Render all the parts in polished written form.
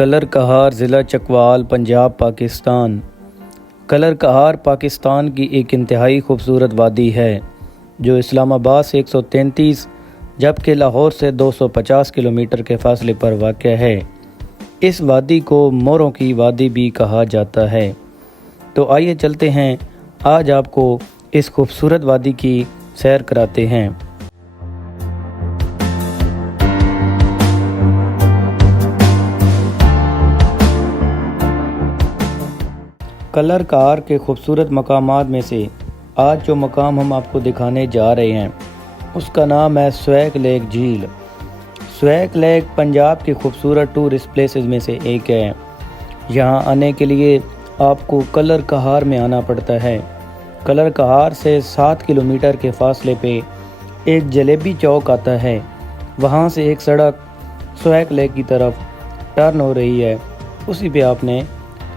Colour कहार ज़िला Chakwal Punjab Pakistan. Colour कहार पाकिस्तान की एक इंतहाई खूबसूरत वादी है जो इस्लामाबाद से 133 जबकि लाहौर से 250 किलोमीटर के फासले पर वाक़ है। इस वादी को मोरों की वादी भी कहा जाता है। तो आइए चलते हैं, आज आपको इस खूबसूरत वादी की सैर कराते हैं। कलर कहार के खूबसूरत मकामात में से आज जो मकाम हम आपको दिखाने जा रहे हैं उसका नाम है स्वैक लेक झील। स्वैक लेक पंजाब की खूबसूरत टूरिस्ट प्लेसेस में से एक है। यहाँ आने के लिए आपको कलर कहार में आना पड़ता है। कलर कहार से 7 किलोमीटर के फासले पे एक जलेबी चौक आता है। वहाँ से एक सड़क स्वैक लेक की तरफ टर्न हो रही है, उसी पे आपने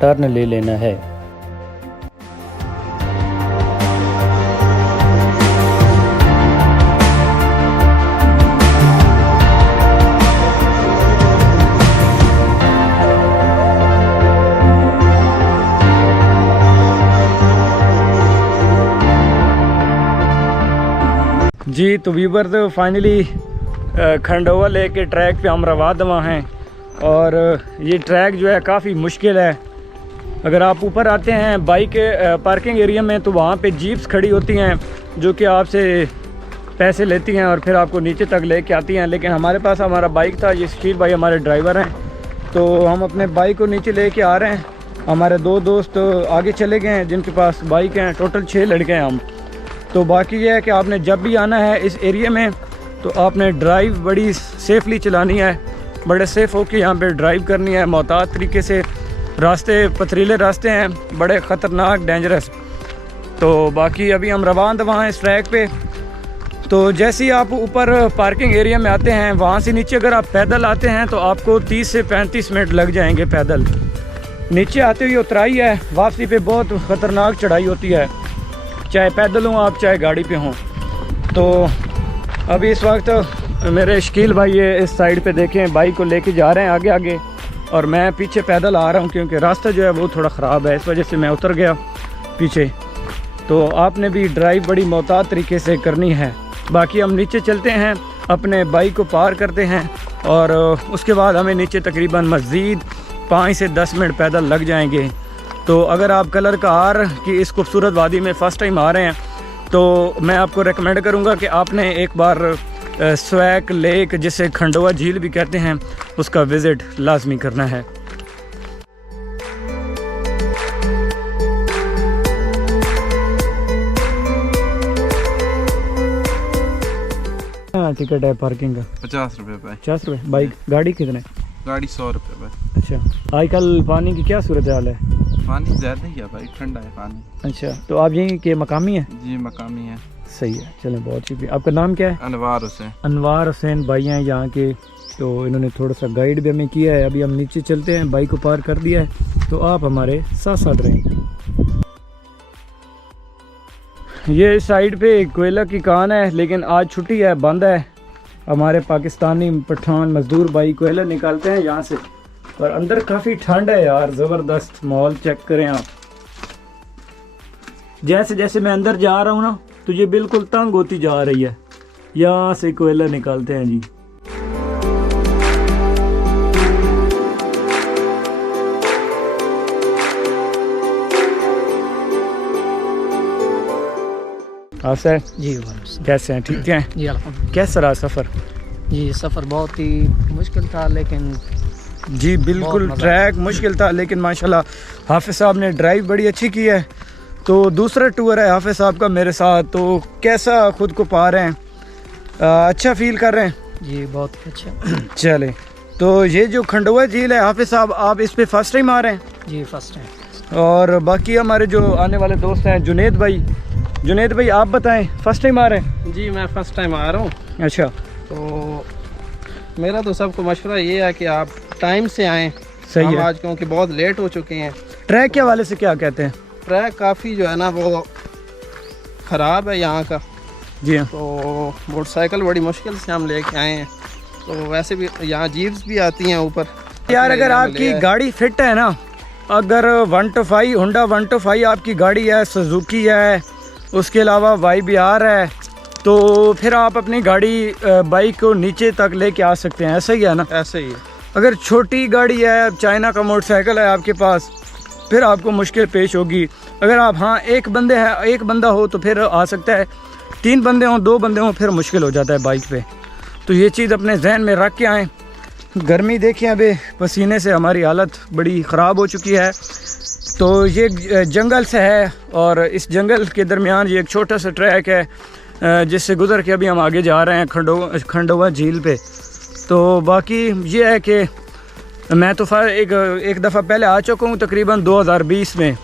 टर्न ले लेना है। जी तो वीवर तो फाइनली खंडोवा लेक के ट्रैक पे हम रवा दवा हैं और ये ट्रैक जो है काफ़ी मुश्किल है। अगर आप ऊपर आते हैं बाइक पार्किंग एरिया में तो वहाँ पे जीप्स खड़ी होती हैं जो कि आपसे पैसे लेती हैं और फिर आपको नीचे तक लेके आती हैं। लेकिन हमारे पास हमारा बाइक था, ये शकील भाई हमारे ड्राइवर हैं, तो हम अपने बाइक को नीचे लेके आ रहे हैं। हमारे 2 दोस्त आगे चले गए हैं जिनके पास बाइक हैं, टोटल 6 लड़के हैं हम। तो बाकी ये है कि आपने जब भी आना है इस एरिया में तो आपने ड्राइव बड़ी सेफली चलानी है, बड़े सेफ़ होकर यहाँ पे ड्राइव करनी है, मोहतात तरीके से। रास्ते पथरीले रास्ते हैं, बड़े ख़तरनाक डेंजरस। तो बाकी अभी हम रवान वहाँ इस ट्रैक पे। तो जैसे ही आप ऊपर पार्किंग एरिया में आते हैं, वहाँ से नीचे अगर आप पैदल आते हैं तो आपको 30 से 35 मिनट लग जाएंगे पैदल। नीचे आते हुए उतराई है, वापसी पे बहुत ख़तरनाक चढ़ाई होती है, चाहे पैदल हों आप चाहे गाड़ी पे हों। तो अभी इस वक्त मेरे शकील भाई ये इस साइड पे देखें बाइक को लेके जा रहे हैं आगे आगे और मैं पीछे पैदल आ रहा हूँ क्योंकि रास्ता जो है वो थोड़ा ख़राब है, इस वजह से मैं उतर गया पीछे। तो आपने भी ड्राइव बड़ी मोहतात तरीके से करनी है। बाकी हम नीचे चलते हैं, अपने बाइक को पार करते हैं और उसके बाद हमें नीचे तकरीबन मज़ीद 5 से 10 मिनट पैदल लग जाएंगे। तो अगर आप कलर कहार की इस खूबसूरत वादी में फ़र्स्ट टाइम आ रहे हैं तो मैं आपको रेकमेंड करूंगा कि आपने एक बार स्वैक लेक, जिसे खंडोवा झील भी कहते हैं, उसका विज़िट लाजमी करना है। टिकट है पार्किंग का 50 रुपये भाई। 50 रुपये बाइक, गाड़ी कितने? गाड़ी 100 रुपये भाई। अच्छा, आजकल पानी की क्या सूरत हाल है? पानी ज़्यादा ही है भाई, ठंडा है पानी। अच्छा, तो आप यहीं के मकामी हैं? जी मकामी है। सही है, चलें, बहुत शुक्रिया। आपका नाम क्या है? अनवार हुसैन। अनवार हुसैन भाई हैं यहाँ के, तो इन्होंने थोड़ा सा गाइड भी हमें किया है। अभी हम नीचे चलते हैं, बाइक को पार कर दिया है, तो आप हमारे साथ साथ रहें। ये साइड पे कोयला की कान है लेकिन आज छुट्टी है, बंद है। हमारे पाकिस्तानी पठान मजदूर भाई कोयला निकालते हैं यहाँ से, पर अंदर काफ़ी ठंड है यार, ज़बरदस्त माहौल चेक करें आप। जैसे जैसे मैं अंदर जा रहा हूँ ना तो ये बिल्कुल तंग होती जा रही है। यहाँ से कोयला निकालते हैं जी। हाँ सर जी, कैसे हैं? ठीक हैं जी अल्हम्दुलिल्लाह। कैसा रहा सफ़र? जी सफ़र बहुत ही मुश्किल था, लेकिन जी बिल्कुल ट्रैक मुश्किल था, लेकिन माशाल्लाह हाफिज़ साहब ने ड्राइव बड़ी अच्छी की है। तो दूसरा टूर है हाफिज़ साहब का मेरे साथ, तो कैसा खुद को पा रहे हैं? अच्छा फील कर रहे हैं? जी बहुत अच्छा। चले, तो ये जो खंडोवा झील है हाफिज़ साहब, आप इस पे फर्स्ट टाइम आ रहे हैं? जी फर्स्ट टाइम। और बाकी हमारे जो आने वाले दोस्त हैं जुनेद भाई आप बताएं, फर्स्ट टाइम आ रहे हैं? जी मैं फ़र्स्ट टाइम आ रहा हूँ। अच्छा, तो मेरा तो सबको मशवरा ये है कि आप टाइम से आएँ। सही हम है। आज क्योंकि बहुत लेट हो चुके हैं। ट्रैक के हवाले से क्या कहते हैं? ट्रैक काफ़ी जो है ना वो ख़राब है यहाँ का। जी हाँ। तो मोटरसाइकिल बड़ी मुश्किल से हम लेके आए हैं। तो वैसे भी यहाँ जीप्स भी आती हैं ऊपर, यार अगर आपकी गाड़ी फिट है ना, अगर 125 होंडा 125 आपकी गाड़ी है, सुजुकी है, उसके अलावा YBR है, तो फिर आप अपनी गाड़ी बाइक को नीचे तक लेके आ सकते हैं। ऐसा ही है ना? ऐसे ही है। अगर छोटी गाड़ी है, चाइना का मोटरसाइकिल है आपके पास, फिर आपको मुश्किल पेश होगी। अगर आप हाँ एक बंदा हो तो फिर आ सकता है, 3 बंदे हों, 2 बंदे हों, फिर मुश्किल हो जाता है बाइक पे। तो ये चीज़ अपने जहन में रख के आएँ। गर्मी देखिए, अभी पसीने से हमारी हालत बड़ी ख़राब हो चुकी है। तो ये जंगल से है और इस जंगल के दरमियान ये एक छोटा सा ट्रैक है जिससे गुज़र के अभी हम आगे जा रहे हैं खंडोवा झील पे। तो बाकी ये है कि मैं तो एक दफ़ा पहले आ चुका हूँ, तकरीबन 2020 में।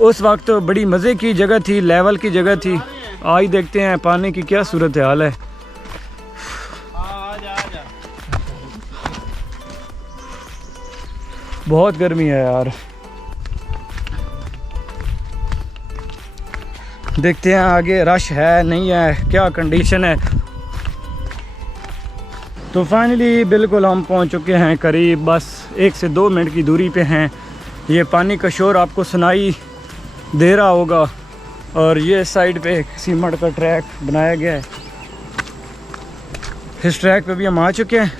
उस वक्त बड़ी मज़े की जगह थी, लेवल की जगह थी। आज देखते हैं पानी की क्या सूरत हाल है। बहुत गर्मी है यार। देखते हैं आगे रश है नहीं है, क्या कंडीशन है। तो फाइनली बिल्कुल हम पहुंच चुके हैं, करीब बस 1 से 2 मिनट की दूरी पे हैं। ये पानी का शोर आपको सुनाई दे रहा होगा और ये साइड पे सीमेंट का ट्रैक बनाया गया है। इस ट्रैक पे भी हम आ चुके हैं।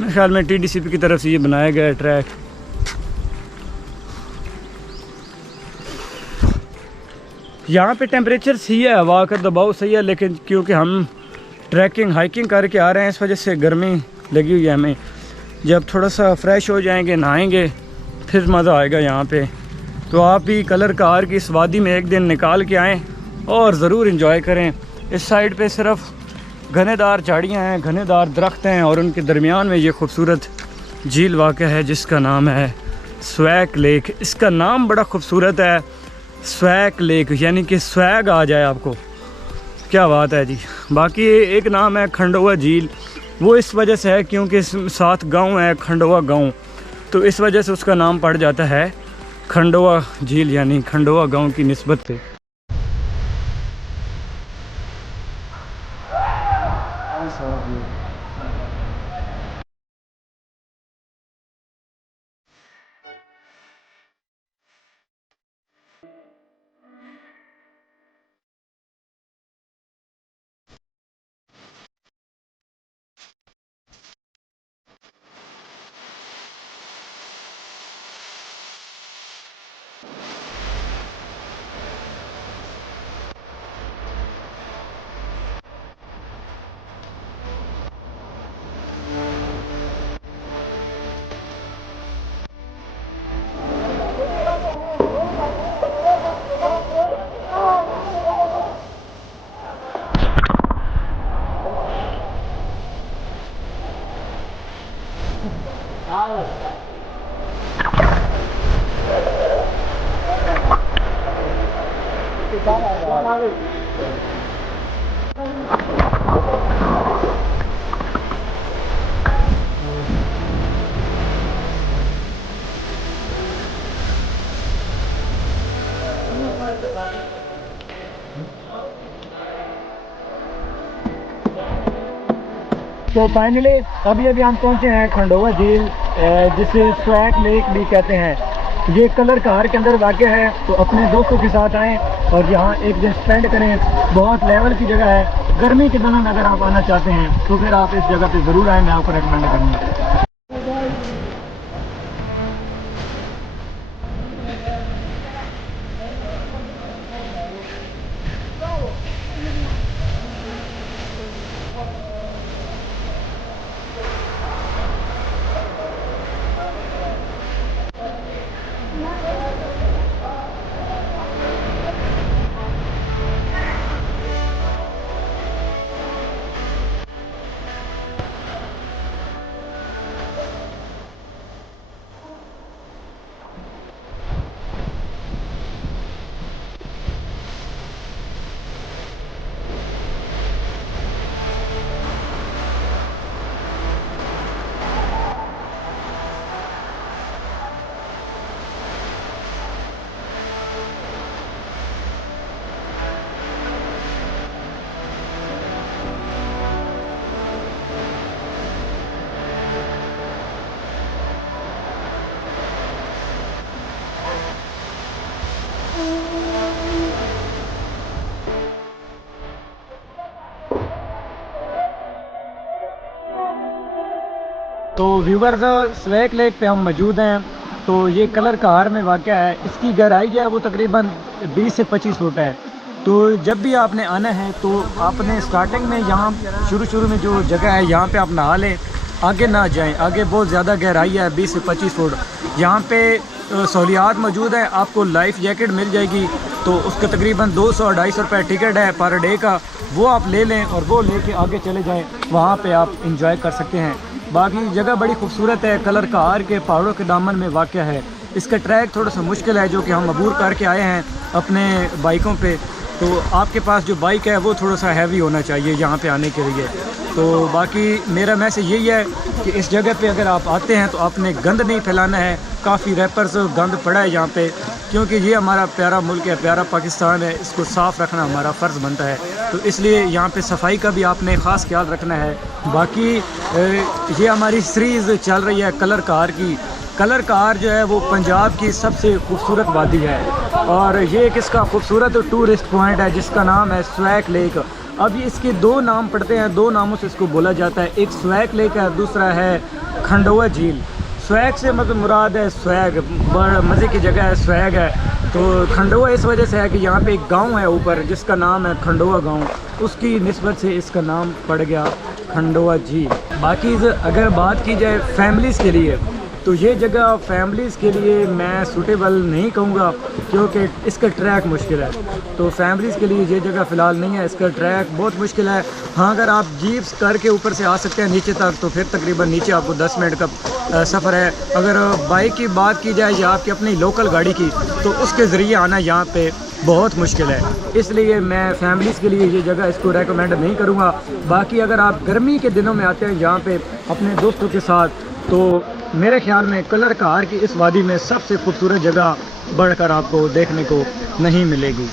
मेरे ख्याल में TDCP की तरफ से ये बनाया गया है ट्रैक। यहाँ पे टेम्परेचर सही है, हवा का दबाव सही है, लेकिन क्योंकि हम ट्रैकिंग हाइकिंग करके आ रहे हैं, इस वजह से गर्मी लगी हुई है हमें। जब थोड़ा सा फ्रेश हो जाएंगे, नहाएंगे, फिर मज़ा आएगा यहाँ पे। तो आप भी कलर कार की इस वादी में एक दिन निकाल के आएँ और ज़रूर इंजॉय करें। इस साइड पे सिर्फ घनेदार झाड़ियाँ हैं, घनेदार दरख्त हैं और उनके दरमियान में ये खूबसूरत झील वाक़ है जिसका नाम है स्वैग लेक। इसका नाम बड़ा खूबसूरत है, स्वैग लेक, यानी कि स्वैग आ जाए आपको। क्या बात है जी। बाकी एक नाम है खंडोवा झील, वो इस वजह से है क्योंकि साथ गांव है खंडोवा गांव, तो इस वजह से उसका नाम पड़ जाता है खंडोवा झील, यानी खंडोवा गांव की निस्बत पे। तो फाइनली अभी हम पहुंचे हैं खंडोवा झील, जिसे स्वैग लेक भी कहते हैं। ये कलर कार के अंदर वाक़ है, तो अपने दोस्तों के साथ आएँ और यहाँ एक दिन स्पेंड करें। बहुत लेवल की जगह है। गर्मी के दौरान अगर आप आना चाहते हैं तो फिर आप इस जगह पे ज़रूर आएँ, मैं आपको रेकमेंड करूँगा। तो व्यूवर्स स्वैक लेक पे हम मौजूद हैं। तो ये कलर कार में वाक़या है, इसकी गहराई जो है वो तकरीबन 20 से 25 फुट है। तो जब भी आपने आना है तो आपने स्टार्टिंग में यहाँ शुरू में जो जगह है यहाँ पे आप नहा लें, आगे ना जाएं, आगे बहुत ज़्यादा गहराई है 20 से 25 फुट। यहाँ पे सहूलियात मौजूद है, आपको लाइफ जैकेट मिल जाएगी, तो उसका तकरीबन 200-250 रुपये टिकट है पर डे का, वो आप ले लें और वो लेके आगे चले जाएं, वहाँ पे आप इंजॉय कर सकते हैं। बाकी जगह बड़ी खूबसूरत है, कलर कार के पहाड़ों के दामन में वाक़या है। इसका ट्रैक थोड़ा सा मुश्किल है जो कि हम अबूर करके आए हैं अपने बाइकों पे, तो आपके पास जो बाइक है वो थोड़ा सा हैवी होना चाहिए यहाँ पे आने के लिए। तो बाकी मेरा मैसेज यही है कि इस जगह पे अगर आप आते हैं तो आपने गंद नहीं फैलाना है। काफ़ी रैपर्स गंद पड़ा है यहाँ पे, क्योंकि ये हमारा प्यारा मुल्क है, प्यारा पाकिस्तान है, इसको साफ़ रखना हमारा फ़र्ज़ बनता है। तो इसलिए यहाँ पे सफाई का भी आपने ख़ास ख्याल रखना है। बाकी ये हमारी सीरीज़ चल रही है कलर कार की। कलर कार जो है वो पंजाब की सबसे खूबसूरत वादी है और ये एक इसका खूबसूरत टूरिस्ट पॉइंट है जिसका नाम है स्वैक लेक। अब ये इसके दो नाम पड़ते हैं, दो नामों से इसको बोला जाता है, एक स्वैक लेक है, दूसरा है खंडोवा झील। स्वैग से मतलब मुराद है स्वैग, बड़ा मज़े की जगह है, स्वैग है। तो खंडोवा इस वजह से है कि यहाँ पे एक गांव है ऊपर जिसका नाम है खंडोवा गांव, उसकी निस्बत से इसका नाम पड़ गया खंडोवा झील। बाकी अगर बात की जाए फैमिलीज़ के लिए तो ये जगह फैमिलीज़ के लिए मैं सूटेबल नहीं कहूँगा, क्योंकि इसका ट्रैक मुश्किल है। तो फैमिलीज़ के लिए ये जगह फ़िलहाल नहीं है, इसका ट्रैक बहुत मुश्किल है। हाँ, अगर आप जीप्स करके ऊपर से आ सकते हैं नीचे तक तो फिर तकरीबन नीचे आपको 10 मिनट का सफ़र है। अगर बाइक की बात की जाए या आपकी अपनी लोकल गाड़ी की, तो उसके ज़रिए आना यहाँ पे बहुत मुश्किल है। इसलिए मैं फैमिलीज़ के लिए ये जगह इसको रेकमेंड नहीं करूँगा। बाकी अगर आप गर्मी के दिनों में आते हैं यहाँ पे अपने दोस्तों के साथ, तो मेरे ख्याल में कलर कार की इस वादी में सबसे खूबसूरत जगह बढ़कर आपको देखने को नहीं मिलेगी।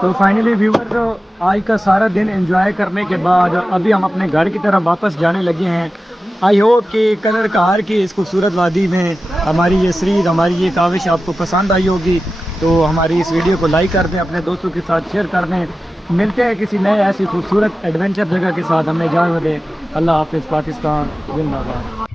तो फाइनली व्यूअर, आज का सारा दिन एंजॉय करने के बाद अभी हम अपने घर की तरफ वापस जाने लगे हैं। आई होप कि कलर कार की इस खूबसूरत वादी में हमारी ये सीरीज़, हमारी ये काविश आपको पसंद आई होगी। तो हमारी इस वीडियो को लाइक कर दें, अपने दोस्तों के साथ शेयर कर दें। मिलते हैं किसी नए ऐसी खूबसूरत एडवेंचर जगह के साथ, हमें इजाज़त दें। अल्लाह हाफ़िज़। पाकिस्तान जिंदाबाद।